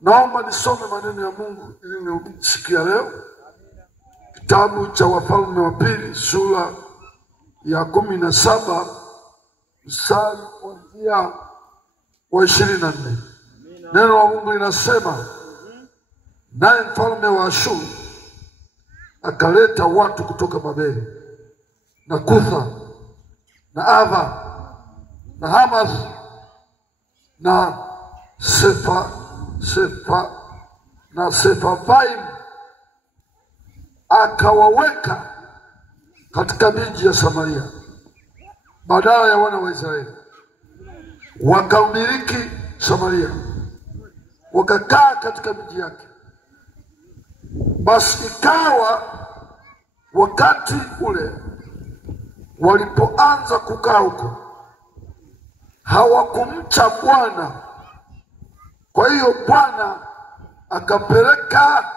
Naomba nisome maneno ya Mungu ili nisikia leo. Kitabu cha Wafalme wa Pili sura ya 17 mstari kuanzia wa 24. Neno la Mungu linasema, naye mfalme wa Ashuru akaleta watu kutoka Babeli na Kutha na Ava na Hamath na Sepharvaim, akawaweka katika miji ya Samaria badala ya wana wa Israeli. Wakamiliki Samaria, wakakaa katika miji yake. Basi ikawa wakati ule walipoanza kukaa huko, hawakumcha Bwana. Kwa hiyo Bwana akapeleka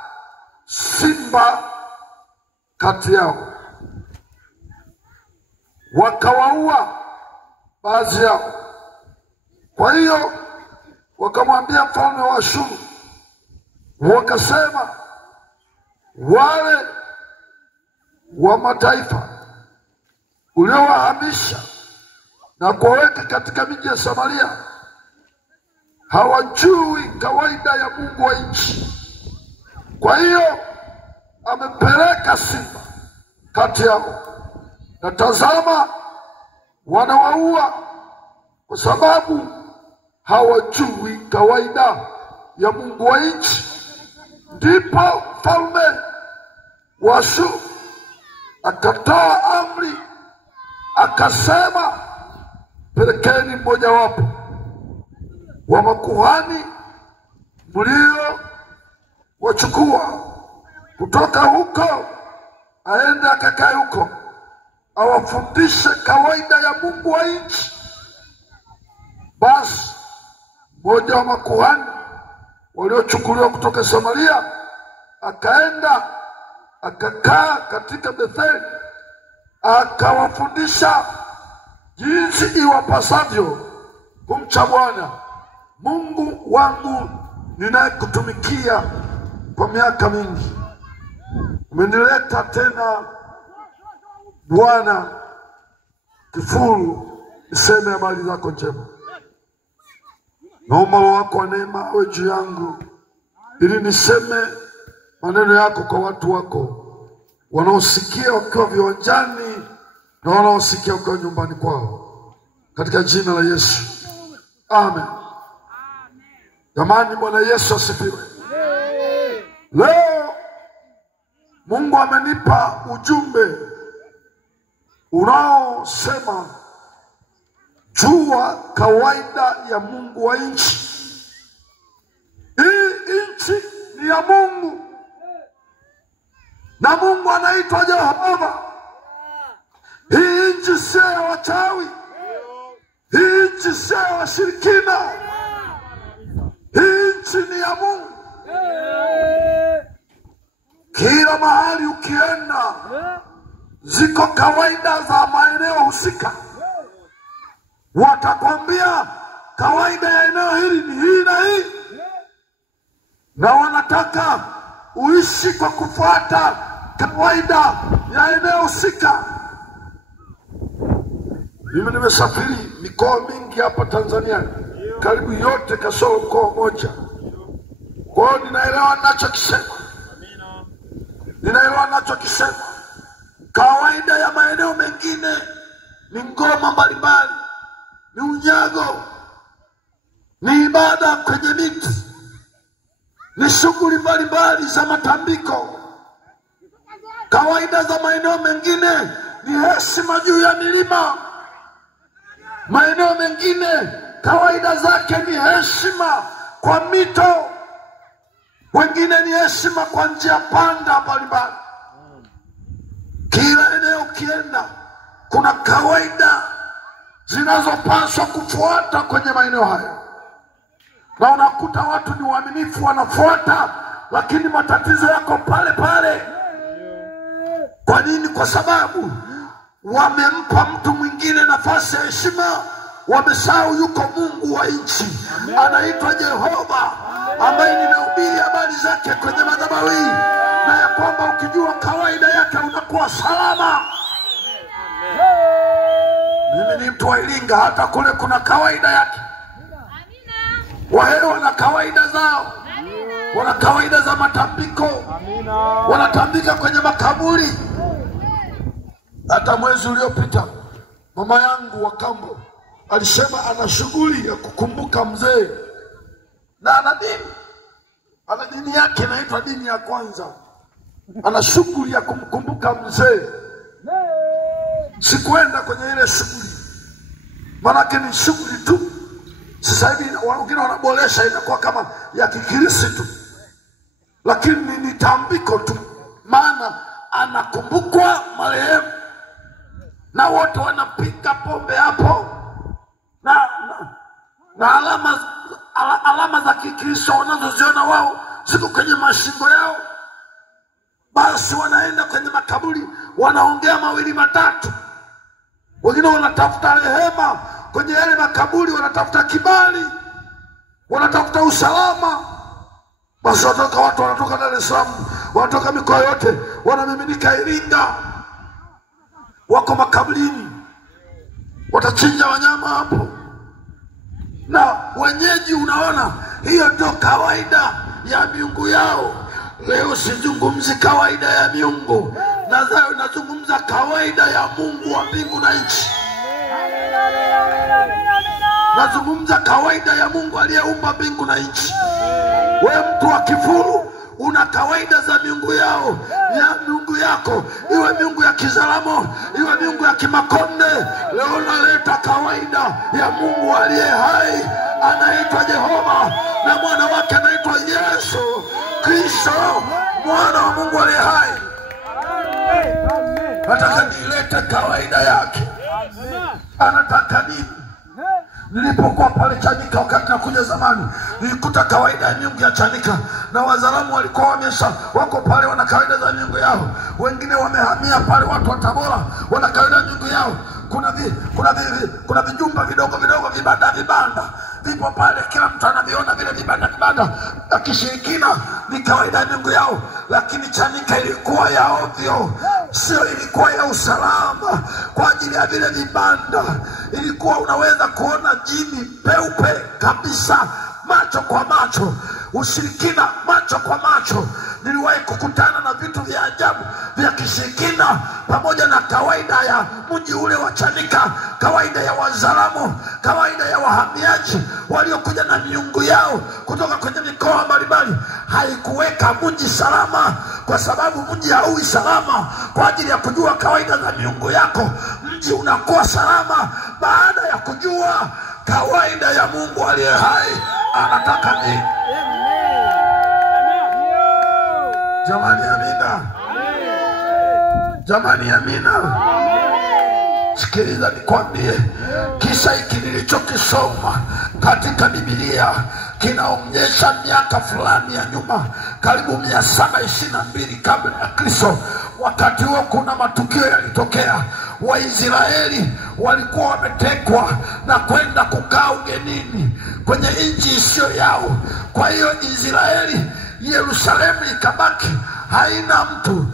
simba kati yao, wakawaua baadhi yao. Kwa hiyo wakamwambia mfalme wa Ashuru, wakasema, wale wa mataifa uliowahamisha na kuwaweka katika miji ya Samaria hawajui kawaida ya Mungu wa nchi. Kwa hiyo amepeleka simba kati yao, na tazama, wanawaua kwa sababu hawajui kawaida ya Mungu wa nchi. Ndipo mfalme wa Ashuru akatoa amri, akasema, pelekeni mmojawapo wa makuhani mlio wachukua kutoka huko, aende akakae huko, awafundishe kawaida ya Mungu wa nchi. Basi mmoja wa makuhani waliochukuliwa kutoka Samaria akaenda akakaa katika Betheli, akawafundisha jinsi iwapasavyo kumcha Bwana Mungu wangu ninayekutumikia kwa miaka mingi. Umenileta tena Bwana Kifuru niseme habari zako njema. Naomba Roho wako wa neema awe juu yangu ili niseme maneno yako kwa watu wako wanaosikia wakiwa viwanjani na wanaosikia wakiwa nyumbani kwao, katika jina la Yesu, amen. Jamani, Bwana Yesu asifiwe. Leo Mungu amenipa ujumbe unaosema jua kawaida ya Mungu wa nchi. Hii nchi ni ya Mungu, na Mungu anaitwa Jehova. Hii nchi sio ya wachawi, hii nchi sio ya washirikina, hii nchi ni ya Mungu. Kila mahali ukienda ziko kawaida za maeneo husika. Watakwambia kawaida ya eneo hili ni hii na hii, na wanataka uishi kwa kufuata kawaida ya eneo husika. Mimi nimesafiri mikoa mingi hapa Tanzania, karibu yote kasoro mkoa mmoja. Kwa hiyo ninaelewa ninachokisema. Kawaida ya maeneo mengine ni ngoma mbalimbali, ni unyago, ni ibada kwenye miti, ni shughuli mbalimbali za matambiko. Kawaida za maeneo mengine ni heshima juu ya milima. Maeneo mengine kawaida zake ni heshima kwa mito, wengine ni heshima kwa njia panda mbalimbali. Kila eneo ukienda kuna kawaida zinazopaswa kufuata kwenye maeneo hayo, na unakuta watu ni waaminifu wanafuata, lakini matatizo yako pale pale. Kwa nini? Kwa sababu wamempa mtu mwingine nafasi ya heshima, wamesahau yuko Mungu wa nchi, anaitwa Jehova. ambaye ninahubiri habari zake kwenye madhabahu hii, na ya kwamba ukijua kawaida yake unakuwa salama. Mimi ni mtu wa Iringa, hata kule kuna kawaida yake. Wahehe wana kawaida zao, wana kawaida za matambiko, wanatambika kwenye makaburi. Hata mwezi uliopita mama yangu wa kambo alisema ana shughuli ya kukumbuka mzee, na ana dini yake inaitwa dini ya kwanza. Ana shughuli ya kumkumbuka mzee. Sikuenda kwenye ile shughuli, maana ni shughuli tu. Sasa hivi wengine wanaboresha inakuwa kama ya Kikristo, lakini ni tambiko tu, maana anakumbukwa marehemu na wote wanapiga pombe hapo na alama za Kikristo wanazoziona wao ziko kwenye mashingo yao. Basi wanaenda kwenye makaburi, wanaongea mawili matatu. Wengine wanatafuta rehema kwenye yale makaburi, wanatafuta kibali, wanatafuta usalama. Basi watu wanatoka Dar es Salaam, wanatoka mikoa yote, wanamiminika Iringa, wako makaburini, watachinja wanyama hapo. Na wenyeji, unaona, hiyo ndio kawaida ya miungu yao. Leo sizungumzi kawaida ya miungu, nazungumza kawaida ya Mungu wa mbingu na nchi. Nazungumza kawaida ya Mungu aliyeumba mbingu na nchi. Wewe mtu wa Kifuru una kawaida za miungu yao, ya miungu yako, iwe miungu ya Kizaramo, iwe miungu ya Kimakonde. Leo naleta kawaida ya Mungu aliye hai, anaitwa Jehova, na mwana wake anaitwa Yesu Kristo, mwana wa Mungu aliye hai. Nataka nilete kawaida yake. Anataka nini? Nilipokuwa pale Chanika wakati nakuja zamani, nilikuta kawaida ya miungu ya Chanika, na Wazaramo walikuwa wako pale wana kawaida za miungu yao. Wengine wamehamia pale, watu wa Tabora wana kawaida ya miungu yao. Kuna vijumba vidogo vidogo, vibanda vipo pale, kila mtu anaviona vile vibanda. Akishirikina ni kawaida ya miungu yao. Lakini Chanika ilikuwa ya ovyo, sio ilikuwa ya usalama. Kwa ajili ya vile vibanda, ilikuwa unaweza kuona jini peupe kabisa, macho kwa macho, ushirikina macho kwa macho. Niliwahi kukutana na vitu vya ajabu vya kishirikina, pamoja na kawaida ya mji ule wa Chanika, kawaida ya Wazaramo, kawaida ya wahamiaji waliokuja na miungu yao kutoka kwenye mikoa mbalimbali. Haikuweka mji salama, kwa sababu mji hauwi salama kwa ajili ya kujua kawaida za miungu yako. Mji unakuwa salama baada ya kujua kawaida ya Mungu aliye hai anataka nini. Jamani, amina. Jamani, amina. Sikiliza nikwambie, kisa hiki nilichokisoma katika Biblia kinaonyesha miaka fulani ya nyuma, karibu 722 kabla ya Kristo. Wakati huo kuna matukio yalitokea. Waisraeli walikuwa wametekwa na kwenda kukaa ugenini kwenye nchi isiyo yao. Kwa hiyo Israeli, Yerusalemu ikabaki haina mtu.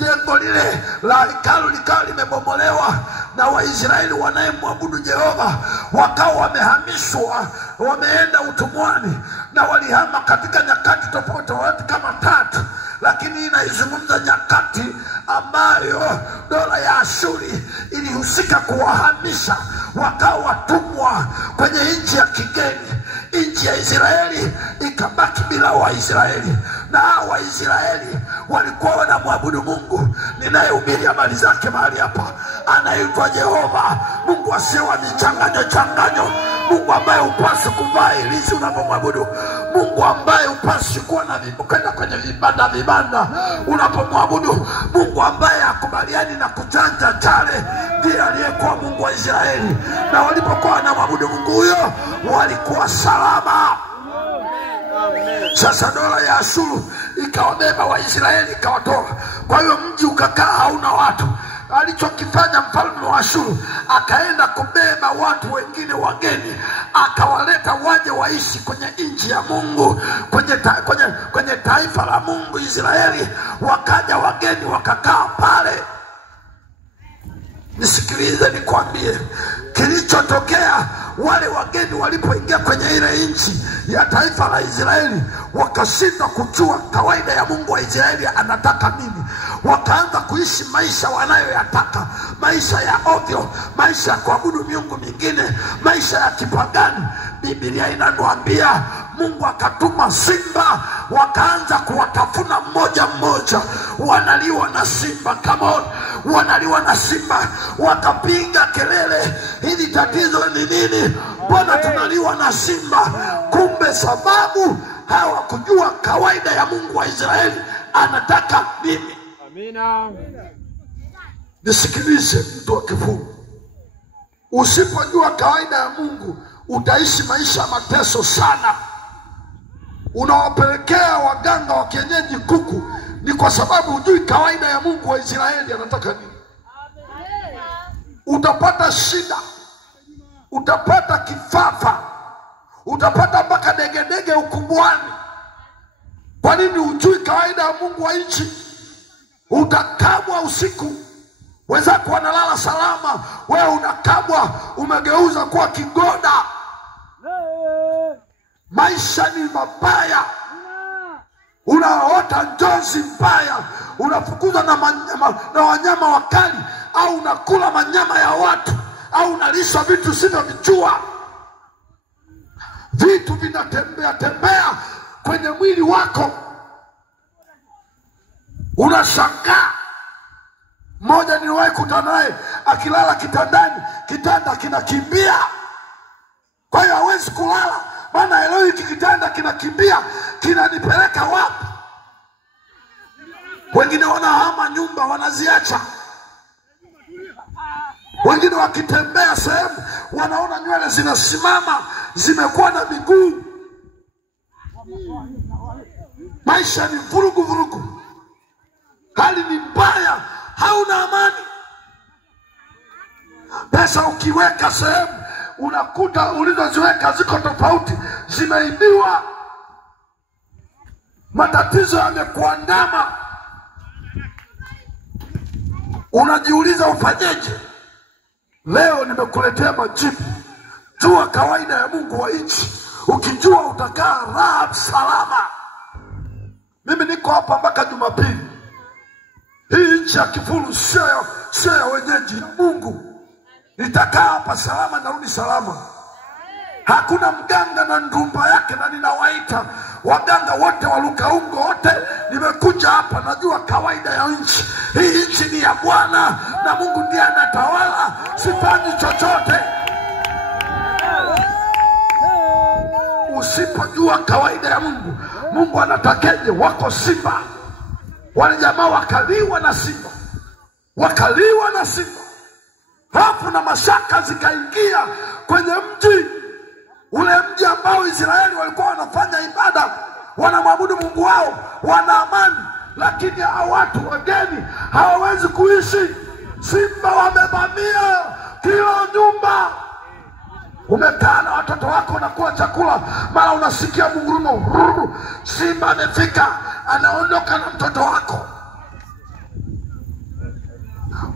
Jengo lile la hekalu likawa limebomolewa, na Waisraeli wanayemwabudu Jehova wakawa wamehamishwa, wameenda utumwani, na walihama katika nyakati tofauti kama 3. Lakini inaizungumza nyakati ambayo dola ya Ashuri ilihusika kuwahamisha, wakawa watumwa kwenye nchi ya kigeni. Nchi ya Israeli ikabaki bila Waisraeli, na Waisraeli walikuwa wanamwabudu Mungu ninayehubiri habari zake mahali hapa. Anaitwa Jehova, Mungu asiyewa michanganyo, Mungu ambaye upasi kuvaa ilizi unapomwabudu, Mungu ambaye upasi kuwa na kwenda kwenye vibanda unapomwabudu, Mungu ambaye hakubaliani na kuchanja chale. Ndiye aliyekuwa Mungu wa Israeli, na walipokuwa wanamwabudu Mungu huyo walikuwa salama. Sasa dola ya Ashuru ikawabeba Waisraeli ikawatoa. Kwa hiyo mji ukakaa hauna watu. alichokifanya mfalme wa Ashuru, akaenda kubeba watu wengine wageni, akawaleta waje waishi kwenye nchi ya Mungu, kwenye taifa la Mungu Israeli. Wakaja wageni wakakaa pale. Nisikilize nikwambie kilichotokea. Wale wageni walipoingia kwenye ile nchi ya taifa la Israeli, wakashindwa kujua kawaida ya Mungu wa Israeli anataka nini. Wakaanza kuishi maisha wanayoyataka, maisha ya ovyo, maisha ya kuabudu miungu mingine, maisha ya kipagani. Biblia inatuambia Mungu akatuma simba, wakaanza kuwatafuna mmoja mmoja, wanaliwa na simba. Come on, wanaliwa na simba. Wakapiga kelele, hili tatizo ni nini? Mbona tunaliwa na simba? Kumbe sababu hawakujua kawaida ya Mungu wa Israeli anataka nini. Amina. Nisikilize mtu wa kifungu, usipojua kawaida ya Mungu utaishi maisha ya mateso sana. Unawapelekea waganga wa kienyeji kuku, ni kwa sababu hujui kawaida ya Mungu wa Israeli anataka nini. Utapata shida, utapata kifafa, utapata mpaka degedege ukubwani. Kwa nini hujui kawaida ya Mungu wa nchi? Utakabwa usiku, wenzako wanalala salama, wewe unakabwa, umegeuza kuwa kigoda. Maisha ni mabaya, unaota njozi mbaya, unafukuzwa na wanyama wakali, au unakula manyama ya watu, au unalisha vitu usivyovijua. Vitu vinatembea tembea kwenye mwili wako, unashangaa. Mmoja niliwahi kutana naye akilala kitandani, kitanda kinakimbia. Kwa hiyo hawezi kulala, maana leo hiki kitanda kinakimbia, kinanipeleka wapi? Wengine wanahama nyumba, wanaziacha. Wengine wakitembea sehemu wanaona nywele zinasimama, zimekuwa na miguu. Maisha ni vurugu vurugu, hali ni mbaya, hauna amani. Pesa ukiweka sehemu, unakuta ulizoziweka ziko tofauti, zimeibiwa. Matatizo yamekuandama, unajiuliza ufanyeje? Leo nimekuletea majibu. Jua kawaida ya Mungu wa nchi, ukijua utakaa raha salama. Mimi niko hapa mpaka Jumapili. Hii nchi ya Kifuru sio ya wenyeji ya Mungu. Nitakaa hapa salama, narudi salama. Hakuna mganga na ndumba yake, na ninawaita waganga wote wa Lukaungo wote. Nimekuja hapa, najua kawaida ya nchi. Hii nchi ni ya Bwana na Mungu ndiye anatawala. Sifanyi chochote. Usipojua kawaida ya Mungu, Mungu anatakeje? Wako simba, wale jamaa wakaliwa na simba, wakaliwa na simba. Hofu na mashaka zikaingia kwenye mji ule, mji ambao Israeli walikuwa wanafanya ibada, wanamwabudu Mungu wao, wana amani. Lakini hao watu wageni hawawezi kuishi. Simba wamevamia kila nyumba. Umekaa na watoto wako unakula chakula, mara unasikia mungurumo, simba amefika, anaondoka na mtoto wako.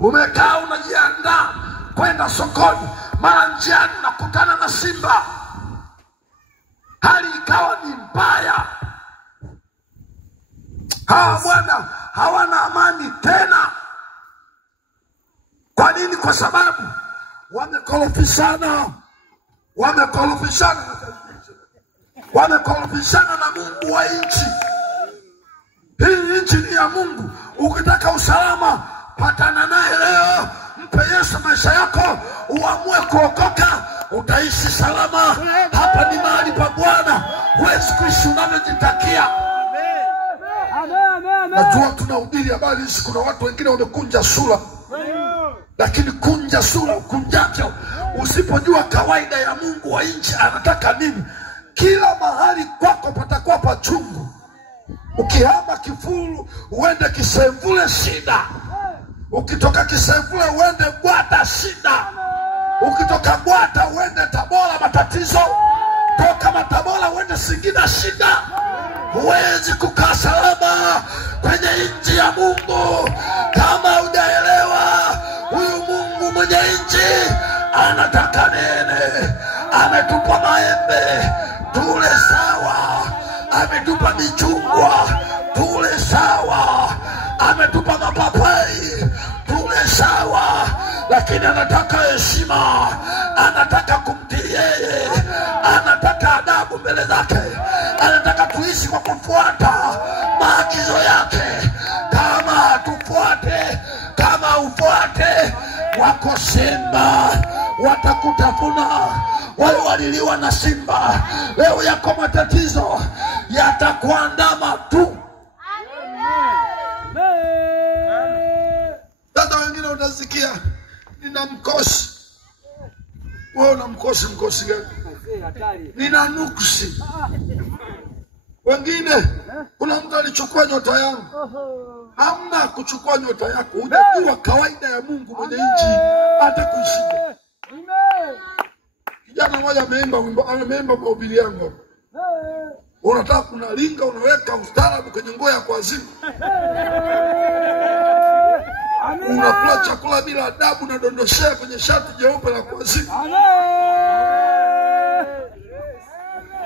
Umekaa unajiandaa kwenda sokoni, mara njiani unakutana na simba. Hali ikawa ni mbaya. Hawa bwana hawana amani tena. Kwa nini? Kwa sababu wamekorofishana na Mungu wa nchi. Hii nchi ni ya Mungu. Ukitaka usalama, patana naye leo, mpe Yesu maisha yako, uamue kuokoka, utaishi salama. Hapa ni mahali pa Bwana, huwezi kuishi unavyojitakia. Najua tunahubiri habari hizi, kuna watu wengine wamekunja sura. Lakini kunja sura kunjacho, usipojua kawaida ya Mungu wa nchi anataka nini, kila mahali kwako patakuwa pachungu. Ukihama Kifuru uende Kisemvule, shida. Ukitoka Kisevule uende Bwata, shida. Ukitoka Bwata uende Tabora, matatizo. Toka Tabora uende Singida, shida. Huwezi kukaa salama kwenye nchi ya Mungu kama hujaelewa huyu Mungu mwenye nchi anataka nini. Ametupa maembe tule sawa, ametupa michungwa tule sawa, ametupa mapapai tule sawa, lakini anataka heshima, anataka kumtii yeye, anataka adabu mbele zake, anataka tuishi kwa kufuata maagizo yake. Kama tufuate, kama ufuate, wako simba watakutafuna. Wale waliliwa na simba, leo yako matatizo yatakuandama tu. Sasa wengine utasikia nina mkosi. Wewe una mkosi gani? Nina nuksi. Wengine kuna mtu alichukua nyota yangu. Hamna kuchukua nyota yako. Unajua kawaida ya Mungu mwenye nchi hata kuishije. Kijana mmoja ameimba mahubiri yangu. Unataka kunalinga, unaweka ustaarabu kwenye nguo ya kuazimu. Unakula chakula bila adabu na dondoshea kwenye shati jeupe la kuazimu.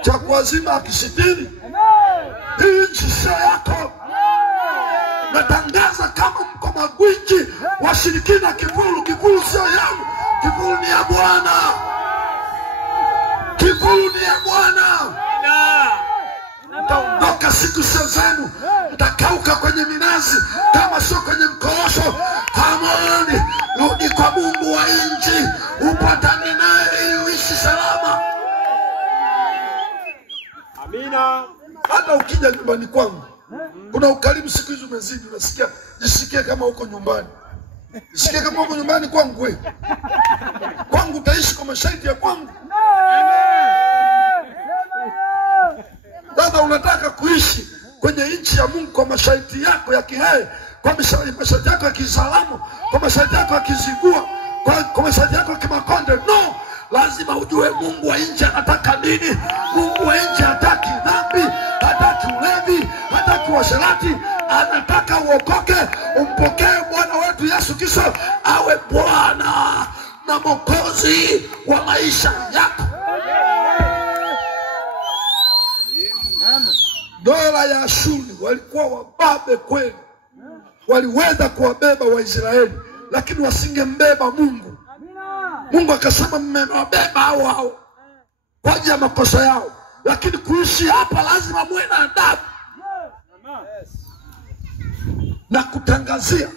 Cha kuazima akisitiri. Hii nchi sio yako. Natangaza kama mko magwiji washirikina kivulu sio yangu. Kivulu ni ya Bwana. Kivulu ni ya Bwana. Mtaondoka siku sio zenu. Mtakauka kwenye minazi kama sio kwenye mkorosho. Hamoni, rudi kwa Mungu wa nchi, upatane naye ili uishi salama. Amina. Hata ukija nyumbani kwangu, kuna ukarimu siku hizo umezidi, unasikia jisikie kama uko nyumbani. Jisikie kama uko nyumbani kwangu wewe. Kwangu utaishi kwa masharti ya kwangu. Sasa unataka kuishi kwenye nchi ya Mungu kwa masharti yako ya kihae, kwa masharti yako ya Kiislamu, kwa masharti yako ya Kizigua, kwa masharti yako ya Kimakonde. No, lazima ujue Mungu wa nchi anataka nini. Mungu wa nchi hataki dhambi, hataki ulevi, hataki uasherati. Anataka uokoke, umpokee Bwana wetu Yesu Kristo awe Bwana na Mwokozi wa maisha yako. Dola ya Ashuri walikuwa wababe kweli. Waliweza kuwabeba Waisraeli, lakini wasingembeba Mungu. Mungu akasema mmewabeba hao kwa ajili ya makosa yao, lakini kuishi hapa lazima muwe na adabu. Na kutangazia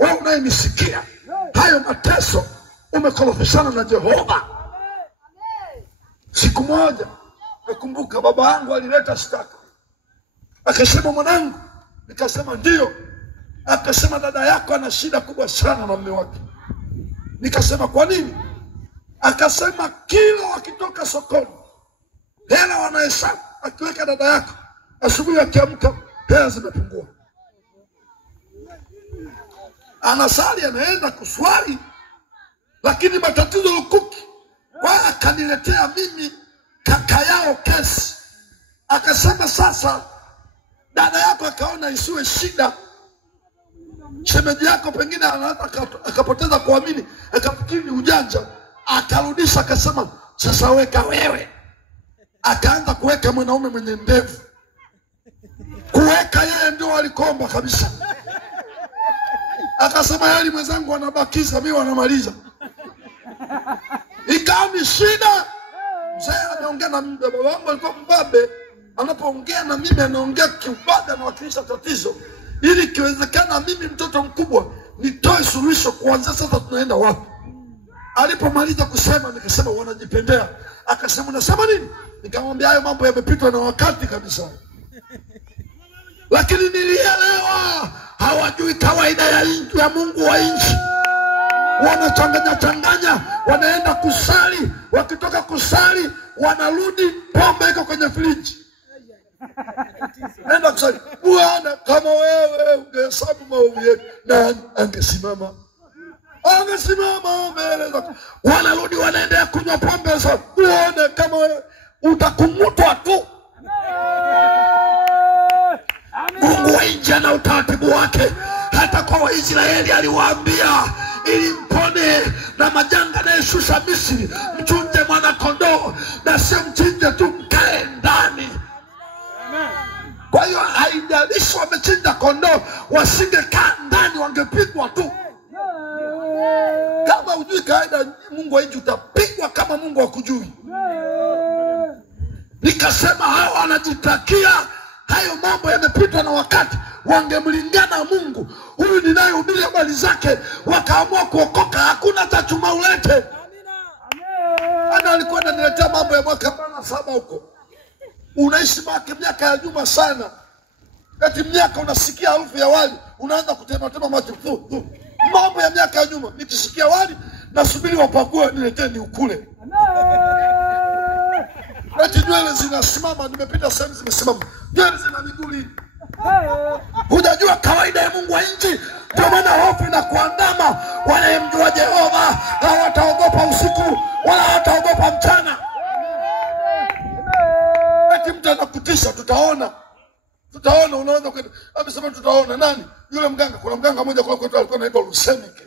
wewe unayenisikia, hayo mateso umekorofishana na Jehova. Siku moja nakumbuka baba yangu alileta shtaka. Akasema mwanangu, nikasema ndio. Akasema dada yako ana shida kubwa sana na mume wake. Nikasema kwa nini? Akasema kila wakitoka sokoni hela wanahesabu, akiweka dada yako, asubuhi akiamka hela zimepungua. Anasali, anaenda kuswali, lakini matatizo lukuki. Kwa akaniletea mimi kaka yao kesi. Akasema sasa dada yako akaona isiwe shida, shemeji yako pengine akapoteza kuamini, akafikiri ujanja, akarudisha. Akasema sasa weka wewe. Akaanza kuweka mwanaume mwenye ndevu. Kuweka yeye ndio alikomba kabisa. Akasema yali mwenzangu wanabakiza, mimi wanamaliza. Ikawa ni shida. Mzee anaongea na mimi, baba wangu alikuwa mbabe. Anapoongea na mimi anaongea kiubabe, anawakilisha tatizo. Ili kiwezekana mimi mtoto mkubwa nitoe suluhisho, kuanzia sasa tunaenda wapi. Alipomaliza kusema nikasema wanajipendea. Akasema unasema nini? Nikamwambia hayo mambo yamepitwa na wakati kabisa. Lakini nilielewa hawajui kawaida ya Mungu wa nchi. Wanachanganya, wanaenda kusali, wakitoka kusali wanarudi pombe iko kwenye friji. Nenda kusali, Bwana kama wewe ungehesabu maovu yetu, nani angesimama? Angesimama mbele zako. Wanarudi wanaendelea kunywa pombe sasa. Bwana kama wewe, utakumutwa tu. Mungu wa nje ana utaratibu wake. Hata kwa Waisraeli aliwaambia, ili mpone na majanga na Yeshusha Misri, mchunje mwana kondoo na sio mchinje tu mkae ndani. Kwa hiyo haijalishi wamechinja kondoo, wasingekaa ndani wangepigwa tu. Kama hujui kaida Mungu wa nje, utapigwa kama Mungu hakujui. Nikasema hao wanajitakia hayo mambo yamepitwa na wakati. Wangemlingana Mungu, huyu ninayehubiri habari zake, wakaamua kuokoka, hakuna cha chuma ulete. Ana alikuwa ananiletea mambo ya mwaka 7 huko. Unaishi miaka ya nyuma sana. Eti miaka unasikia harufu ya wali, unaanza kutema macho. Mambo ya miaka ya nyuma, nikisikia wali nasubiri wapakue nileteni ukule. Eti nywele zinasimama, nimepita sehemu zimesimama. Nywele zina miguu. Hujajua kawaida ya Mungu wa nchi. Kwa maana hofu na kuandama. Wanayemjua Jehova hawataogopa usiku wala hawataogopa mchana. Eti mtu anakutisha, tutaona. Unaanza kwenda. Amesema tutaona nani? Yule mganga, kuna mganga mmoja kwa kwetu alikuwa anaitwa Lusemike.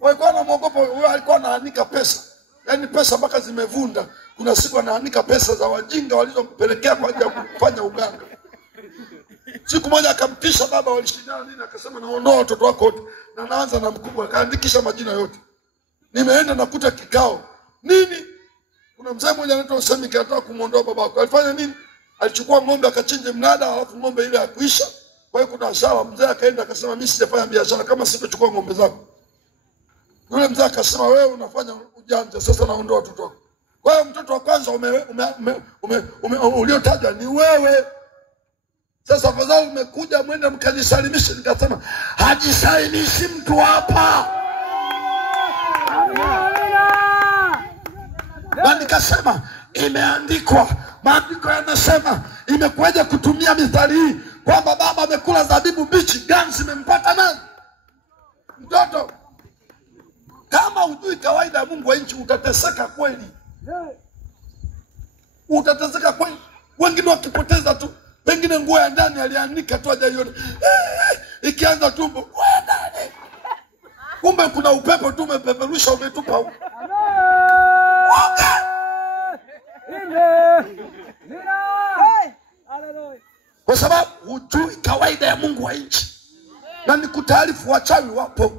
Walikuwa wanamuogopa, yule alikuwa anaanika pesa. Yaani pesa mpaka zimevunda. Kuna siku anaanika pesa za wajinga walizompelekea kwa ajili ya kufanya uganga. Siku moja akamtisha baba, walishindana nini, akasema naondoa watoto wako wote. Na naanza na mkubwa, akaandikisha majina yote. Nimeenda nakuta kikao. Nini? Kuna mzee mmoja anaitwa Lusemike anataka kumuondoa babako. Alifanya nini? Alichukua ng'ombe akachinje mnada, alafu ng'ombe ile hakuisha. Kwa hiyo kuna hasara, mzee akaenda akasema mimi sijafanya biashara kama sipochukua ng'ombe zako. Yule mzee akasema wewe unafanya ujanja, sasa naondoa watoto wako. Kwa hiyo mtoto wa kwanza uliotajwa ni wewe. Sasa afadhali umekuja mwende mkajisalimishe. Nikasema hajisalimishi mtu hapa. Na nikasema imeandikwa, maandiko yanasema, imekuja kutumia mithali hii kwamba baba amekula zabibu mbichi, ganzi imempata nani? Mtoto. Kama hujui kawaida ya Mungu wa nchi, utateseka kweli. Utateseka kweli. Wengine wakipoteza tu, pengine nguo ya ndani alianika tu hajaiona. Ikianza tumbo, wewe nani? Kumbe kuna upepo tu umepeperusha umetupa huko. Kwa sababu hujui kawaida ya Mungu wa nchi. Na nikutaarifu wachawi wapo.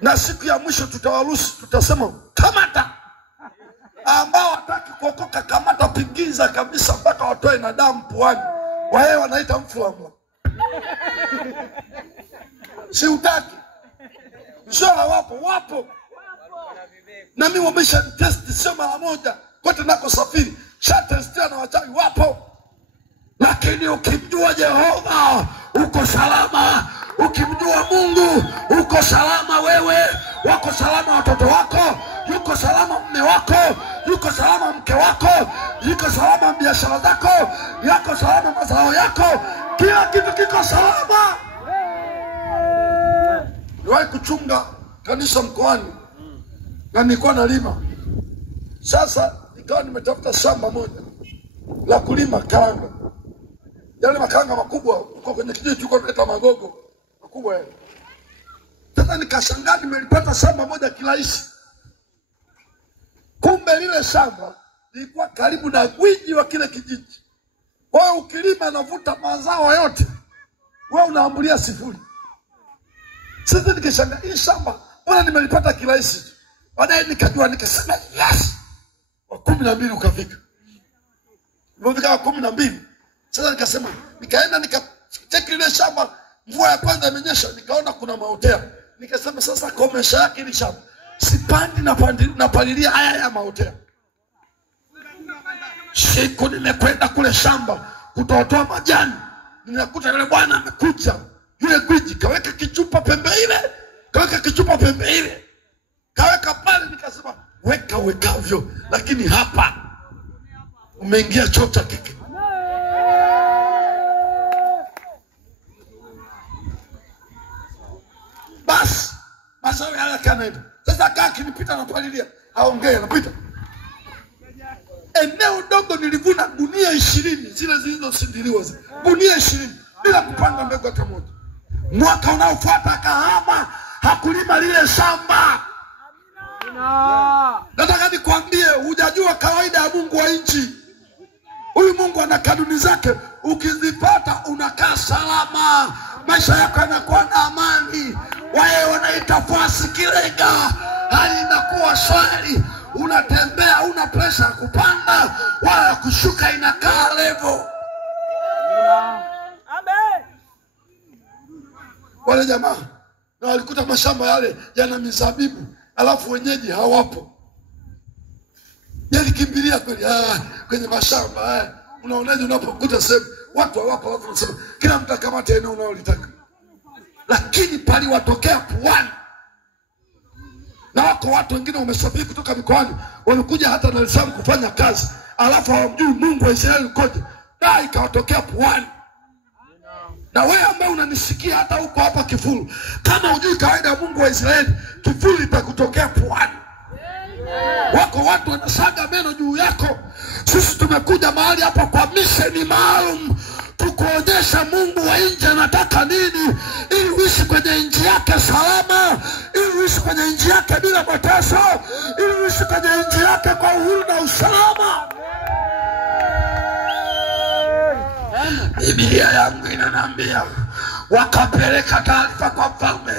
Na siku ya mwisho tutawaruhusu, tutasema kamata. Ambao hataki kuokoka kamata, pingiza kabisa mpaka watoe na damu puani. Wao wanaita mfulamo. Si utaki. Sio wapo. Na mimi wamesha test sio mara moja. Kote nako safiri, shatestia na wachawi wapo. Lakini ukimjua Jehova, uko salama. Ukimjua Mungu, uko salama wewe. Wako salama watoto wako. Yuko salama mume wako. Yuko salama mke wako. Yuko salama biashara zako. Yako salama mazao yako. Kila kitu kiko salama. Niwahi kuchunga kanisa mkoani. Na nilikuwa nalima. Sasa nikawa nimetafuta shamba moja la kulima karanga. Yale makaranga makubwa uko kwenye kijiji tuko tunaita magogo makubwa yale. Sasa nikashangaa nimelipata shamba moja kirahisi. Kumbe lile shamba lilikuwa karibu na gwiji wa kile kijiji. Kwa hiyo ukilima navuta mazao yote, wewe unaambulia sifuri. Sasa nikashangaa hili shamba mbona nimelipata kirahisi. Baadaye nikajua, nikasema yes. Wa 12 ukafika. Nilifika wa 12. Sasa nikasema, nikaenda nikacheki ile shamba, mvua ya kwanza imenyesha, nikaona kuna maotea. Nikasema sasa komesha yake ile shamba. Sipandi na palilia haya ya maotea. Siku nimekwenda kule shamba kutoa majani, ninakuta yule bwana amekuja. Yule gwiji kaweka kichupa pembe ile, kaweka pale. Nikasema weka wekavyo, lakini hapa umeingia choo cha kike. yake anaenda. Sasa kaki nipita na palilia, aongee anapita. Eneo dogo nilivuna gunia 20 zile zilizosindiliwa. Gunia 20 bila kupanda mbegu hata moja. Mwaka unaofuata akahama, hakulima lile shamba. Nataka nikwambie, hujajua kawaida ya Mungu wa nchi. Huyu Mungu ana kanuni zake, ukizipata unakaa salama, maisha yako yanakuwa na amani. Wao wanaita fasi kilenga, hali inakuwa shwari, unatembea una pressure kupanda wala kushuka, inakaa level. Amen. Wale jamaa na walikuta mashamba yale yana mizabibu, alafu wenyeji hawapo. Yalikimbilia kweli kwenye mashamba. Unaonaje unapokuta sehemu watu hawapo, alafu unasema kila mtu akamate eneo unalotaka. Lakini pali watokea Pwani. Na wako watu wengine wamesafiri kutoka mikoani, wamekuja hata Dar es Salaam kufanya kazi, alafu hawamjui Mungu wa Israeli ukoje. Na ikawatokea Pwani. Na wewe ambaye unanisikia hata huko hapa Kifuru, kama hujui kawaida ya Mungu wa Israeli, Kifuru itakutokea Pwani. Wako watu wanasaga meno juu yako. Sisi tumekuja mahali hapa kwa misheni maalum, tukuonyesha Mungu wa nje anataka nini, ili uishi kwenye nchi yake salama, ili uishi kwenye nchi yake bila mateso, ili uishi kwenye nchi yake kwa uhuru na usalama. Biblia yangu inaniambia wakapeleka taarifa kwa mfalme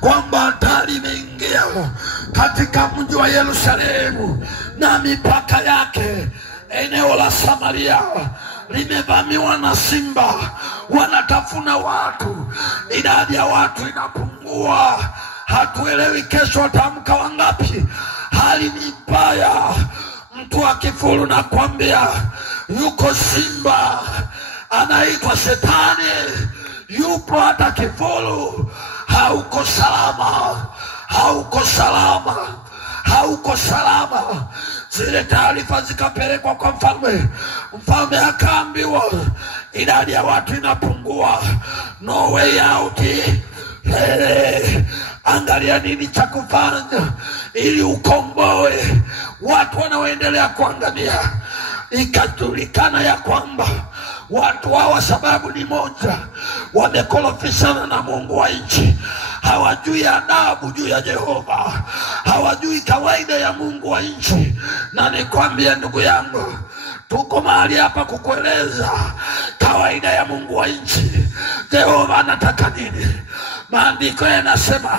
kwamba hatari imeingia katika mji wa Yerusalemu na mipaka yake. Eneo la Samaria limevamiwa na simba, wanatafuna watu, idadi ya watu inapungua, hatuelewi kesho watamka wangapi. Hali ni mbaya. Mtu wa Kifuru nakwambia, yuko simba anaitwa Shetani, yupo hata Kifuru. Hauko salama, hauko salama, hauko salama. Zile taarifa zikapelekwa kwa mfalme. Mfalme akaambiwa idadi ya watu inapungua, no way out. Angalia nini cha kufanya ili ukomboe watu wanaoendelea kuangamia. Ikajulikana ya kwamba watu hawa sababu ni moja, wamekorofishana na Mungu wa nchi. Hawajui adabu juu ya Jehova, hawajui kawaida ya Mungu wa nchi. Na nikwambie ndugu yangu, tuko mahali hapa kukueleza kawaida ya Mungu wa nchi. Jehova anataka nini? Maandiko yanasema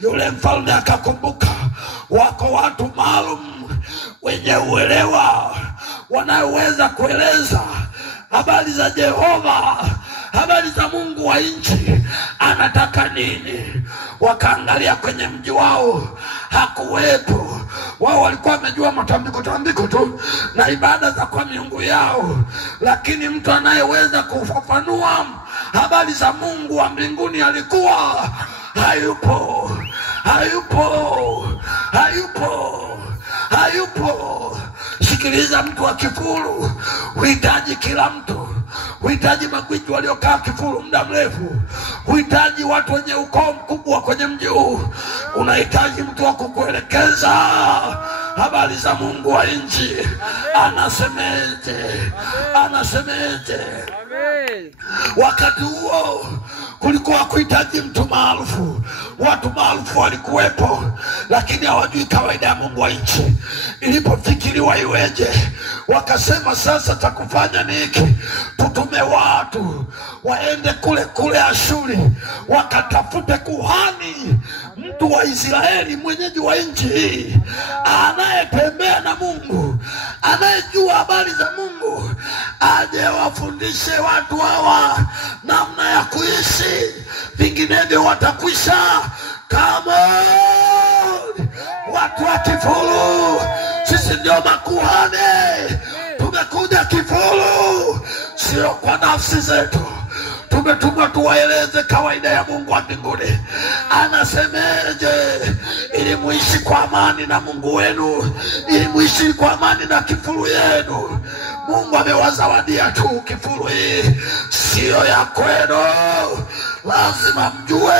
yule mfalme akakumbuka wako watu maalum wenye uelewa, wanaoweza kueleza habari za Jehova, habari za Mungu wa nchi anataka nini. Wakaangalia kwenye mji wao, hakuwepo. Wao walikuwa wamejua matambiko tu na ibada za kwa miungu yao, lakini mtu anayeweza kufafanua habari za Mungu wa mbinguni alikuwa hayupo. Sikiliza, mtu wa Kifuru, huhitaji kila mtu. Huhitaji magwiji waliokaa Kifuru muda mrefu. Huhitaji watu wenye ukoo mkubwa kwenye mji huu. Unahitaji mtu wa kukuelekeza habari za Mungu wa nchi. Anasemeje? Wakati huo kulikuwa kuhitaji mtu maarufu. Watu maarufu walikuwepo, lakini hawajui kawaida ya Mungu wa nchi. Ilipofikiriwa iweje, wakasema sasa cha kufanya ni hiki, tutume watu waende kule Ashuri, wakatafute kuhani, mtu wa Israeli, mwenyeji wa nchi hii, anayetembea na Mungu, anayejua habari za Mungu, aje wafundishe watu hawa namna ya kuishi, vinginevyo watakwisha. Kama watu wa Kifuru, sisi ndio makuhani. Tumekuja Kifuru sio kwa nafsi zetu, tumetumwa tuwaeleze kawaida ya Mungu wa mbinguni. Anasemeje ili muishi kwa amani na Mungu wenu, ili muishi kwa amani na Kifuru yenu. Mungu amewazawadia tu Kifuru hii, sio ya kwenu. Lazima mjue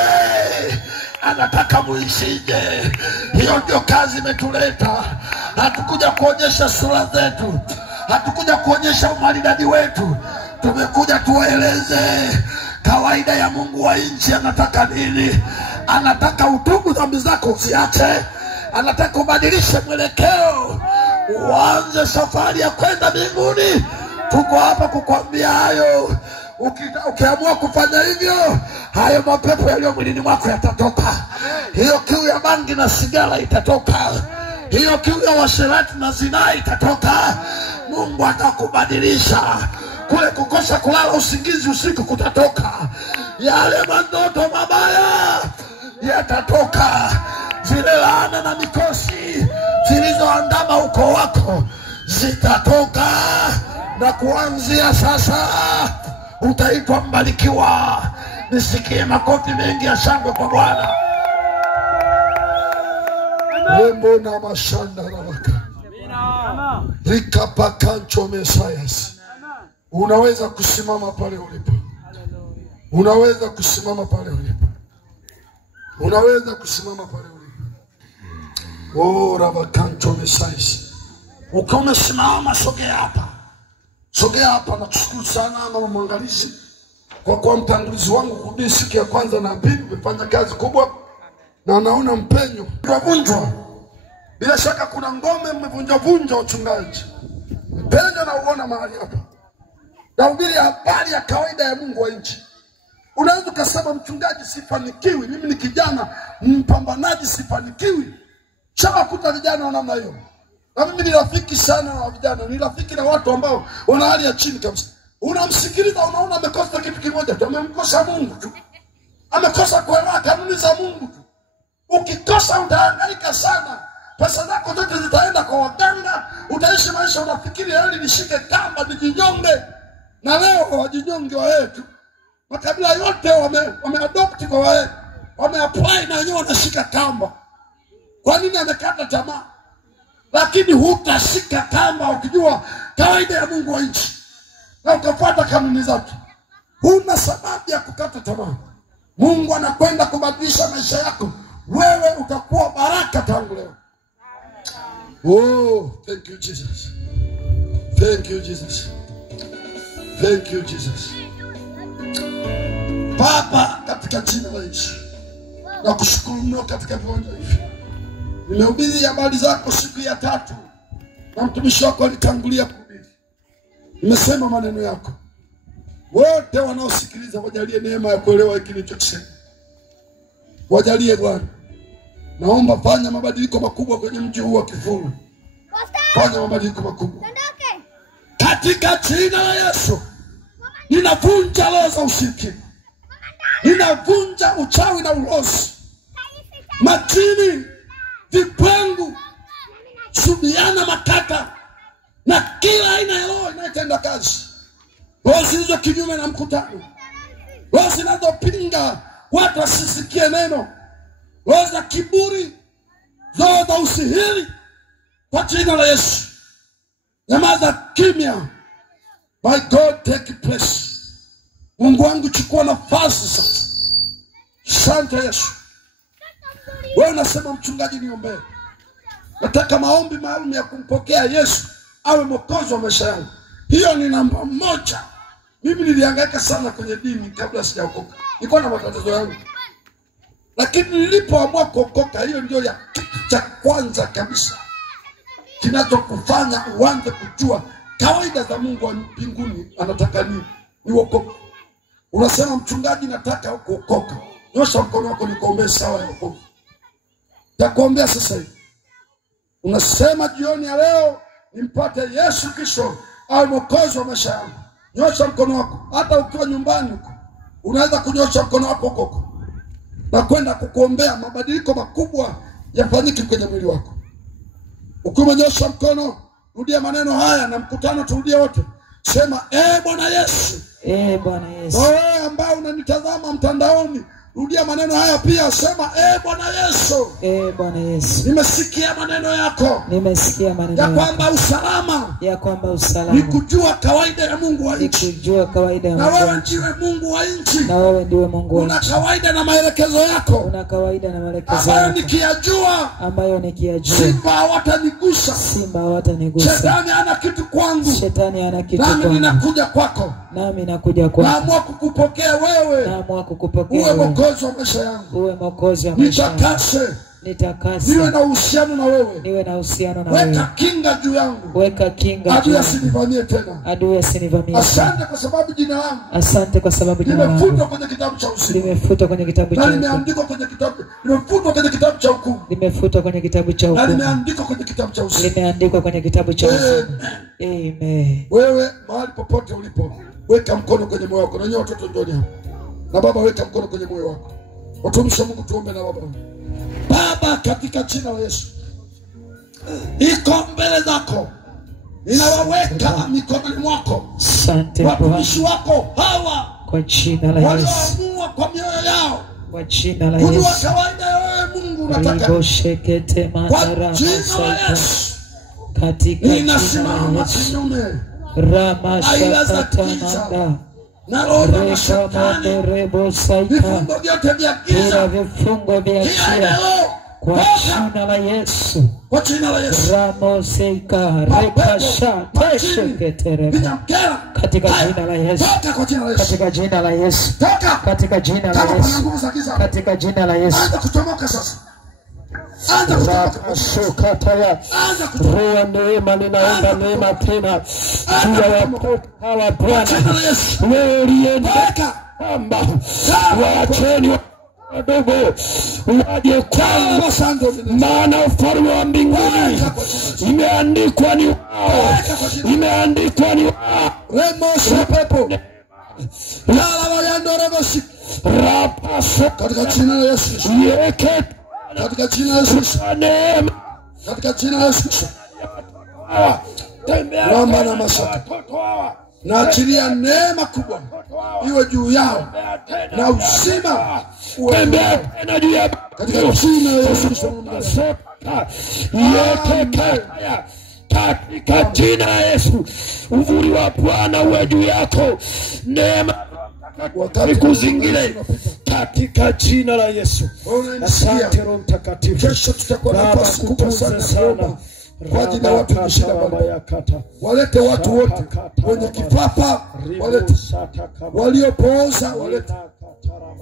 anataka muishije. Hiyo ndio kazi imetuleta. Hatukuja kuonyesha sura zetu, hatukuja kuonyesha umaridadi wetu. Tumekuja tuwaeleze kawaida ya Mungu wa nchi anataka nini. Anataka utubu dhambi zako usiache. Anataka ubadilishe mwelekeo, uanze safari ya kwenda mbinguni. Tuko hapa kukwambia hayo. Ukiamua kufanya hivyo, hayo mapepo yaliyo mwilini mwako yatatoka. Hiyo kiu ya bangi na sigara itatoka. Hiyo kiu ya uasherati na zinaa itatoka. Mungu atakubadilisha. Kule kukosa kulala usingizi usiku kutatoka. Yale mandoto mabaya yatatoka. Zile laana na mikosi zilizoandama ukoo wako zitatoka. Na kuanzia sasa utaitwa mbarikiwa. Nisikie makofi mengi ya shangwe kwa Bwana. Rembo na mashanda rabaka. Rikapakancho mesayas. Unaweza kusimama pale ulipo. Unaweza kusimama pale ulipo. Unaweza kusimama pale ulipo. Oh, rabakancho mesayas. Ukiwa umesimama, sogea hapa. Sogea hapa. Nakushukuru sana mama mwangalizi kwa kuwa mtangulizi wangu kuhubiri siku ya kwanza na pili. Umefanya kazi kubwa na naona mpenyo umevunjwa. Bila shaka kuna ngome mmevunja uchungaji. Mpenyo na uona mahali hapa. Nahubiri habari ya kawaida ya Mungu wa nchi. Unaweza kusema mchungaji sifanikiwi, mimi ni kijana mpambanaji sifanikiwi. Chama kuta vijana wana namna hiyo. Na mimi ni rafiki sana na vijana, ni rafiki na watu ambao wana hali ya chini kabisa. Unamsikiliza unaona amekosa kitu kimoja tu, amemkosa Mungu tu. Amekosa kuelewa kanuni za Mungu tu. Ukikosa utahangaika sana. Pesa zako zote zitaenda kwa waganga, utaishi maisha unafikiri hali nishike kamba nijinyonge. Na leo wajinyonge wetu. Makabila yote wameadopt kwa wewe. Wameapply na wenyewe wanashika kamba. Kwa nini amekata tamaa? Lakini hutashika kamba ukijua kawaida ya Mungu wa nchi na ukafuata kanuni zake. Huna sababu ya kukata tamaa. Mungu anakwenda kubadilisha maisha yako. Wewe utakuwa baraka tangu leo. Oh, thank you Jesus. Thank you Jesus. Thank you Jesus. Baba, katika jina la Yesu, nakushukuru mno katika viwanja hivi. Nimehubiri habari zako siku ya 3 na mtumishi wako alitangulia kuhubiri. Nimesema maneno yako. Wote wanaosikiliza wajalie neema ya kuelewa hiki nilichosema. Wajalie Bwana. Naomba fanya mabadiliko makubwa kwenye mji huu wa Kifuru. Fanya mabadiliko makubwa. Katika jina la Yesu. Ninavunja roho za ushirikina. Ninavunja uchawi na ulozi. Majini, vipwengu, subiana makata na kila aina ya roho inayotenda kazi. Roho zilizo kinyume na mkutano. Roho zinazopinga watu wasisikie neno. Roho za kiburi, roho za usihiri, kwa jina la Yesu. Nyamaza kimya. My God, take place. Mungu wangu chukua nafasi sasa. Asante Yesu. Wewe unasema mchungaji niombee. Nataka maombi maalum ya kumpokea Yesu awe mwokozi wa maisha yangu. Hiyo ni namba 1. Mimi nilihangaika sana kwenye dini kabla sijaokoka. Nilikuwa na matatizo yangu. Lakini nilipoamua kuokoka, hiyo ndio ya kitu cha kwanza kabisa kinachokufanya uanze kujua kawaida za Mungu wa mbinguni anataka nini. Ni wokovu. Unasema mchungaji nataka kuokoka. Nyosha mkono wako nikuombee sawa ya wokovu. Nitakuombea sasa hivi. Unasema jioni ya leo nimpate Yesu Kristo awe mwokozi wa maisha yangu. Nyosha mkono wako. Hata ukiwa nyumbani huko, unaweza kunyosha mkono wako huko. Na kwenda kukuombea mabadiliko makubwa yafanyike kwenye mwili wako. Ukiwa umenyosha mkono, rudia maneno haya na mkutano turudie wote. Sema, Bwana Yesu. Bwana Yesu. Wewe ambao unanitazama mtandaoni Rudia maneno haya pia, sema Bwana Yesu. Bwana Yesu. Nimesikia maneno yako. Nimesikia maneno yako. Ya kwamba usalama. Ni kujua kawaida ya Mungu wa nchi. Ni kujua kawaida ya Mungu. Na wewe ndiwe Mungu wa nchi. Na wewe ndiwe Mungu wa nchi. Una kawaida na maelekezo yako. Una kawaida na maelekezo yako. Ambayo nikiyajua. Simba hawatanigusa. Simba hawatanigusa. Shetani hana kitu kwangu. Shetani hana kitu kwangu. Nami ninakuja kwako. Nami nakuja kwako. Naamua kukupokea wewe. Naamua kukupokea wewe. Uwe mwokozi wa maisha yangu. Uwe mwokozi wa maisha yangu. Nitakase. Niwe na uhusiano na wewe. Niwe na uhusiano na wewe. Weka kinga juu yangu. Weka kinga. Adui asinivamie tena. Adui asinivamie. Asante kwa sababu jina langu. Asante kwa sababu jina langu. Limefutwa kwenye kitabu cha uzima. Limefutwa kwenye kitabu cha uzima. Limeandikwa kwenye kitabu. Limefutwa kwenye kitabu cha hukumu. Limefutwa kwenye kitabu cha hukumu. Limeandikwa kwenye kitabu cha uzima. Limeandikwa kwenye kitabu cha uzima. Amen. Wewe mahali popote ulipo, weka mkono kwenye moyo wako. Na nyinyi watoto njoni hapa. Na baba, weka mkono kwenye moyo wako. Watumishi wa Mungu, tuombe na baba. Baba, katika jina la Yesu, iko mbele zako, ninawaweka mikononi mwako. Asante watumishi wako hawa, kwa jina la Yesu, walioamua kwa mioyo yao, kwa jina la Yesu, kujua kawaida ya wewe Mungu unataka. Kwa jina la Yesu, katika ninasimama kinyume Ramashakatamanda na roho ya shetani, vifungo vyote vya giza, vifungo vya giza, kwa jina la Yesu, kwa jina la Yesu, Ramoseika rekasha tesheketere, katika jina la Yesu, katika jina la Yesu, katika jina la Yesu, katika jina la Yesu, anza kutomoka sasa. Rakashukataya. Roho neema, ninaomba neema tena juu ya watoto hawa Bwana. Wewe uliendeka kwamba waacheni wadogo waje kwangu, maana ufalme wa mbinguni imeandikwa ni wao. Imeandikwa ni wao. Remosha pepo lala wayando remoshi rapaso, katika jina la Yesu, yeke katika jina la Yesu, neema katika jina la Yesu, Ramba na mashaka, na achilia neema kubwa iwe juu yao na uzima tembea tena juu ya katika jina la Yesu. Katika jina la Yesu, uzuri wa Bwana uwe juu yako, neema ikuzingire katika jina la Yesu. Asante Roho Mtakatifu. Kesho tutakuwa na nafasi kubwa sana kwa ajili ya watu kushinda baba. Walete watu wote wenye kifafa, walete waliopooza, walete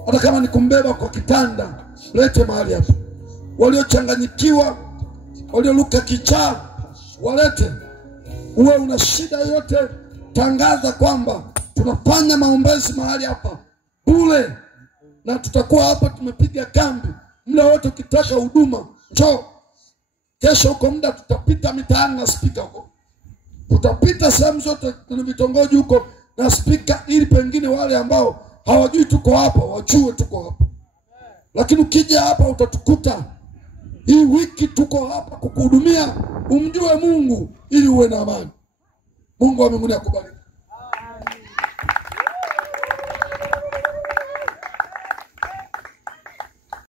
hata kama ni kumbeba kwa kitanda, lete mahali hapa. Waliochanganyikiwa, walioluka kichaa, walete. Uwe una shida yote, tangaza kwamba tunafanya maombezi mahali hapa bure, na tutakuwa hapa tumepiga kambi. Muda wote ukitaka huduma njoo. Kesho huko muda tutapita mitaani na speaker huko. Tutapita sehemu zote kwenye vitongoji huko na speaker, ili pengine wale ambao hawajui tuko hapa wajue tuko hapa. Lakini ukija hapa utatukuta. Hii wiki tuko hapa kukuhudumia, umjue Mungu ili uwe na amani. Mungu wa mbinguni akubariki.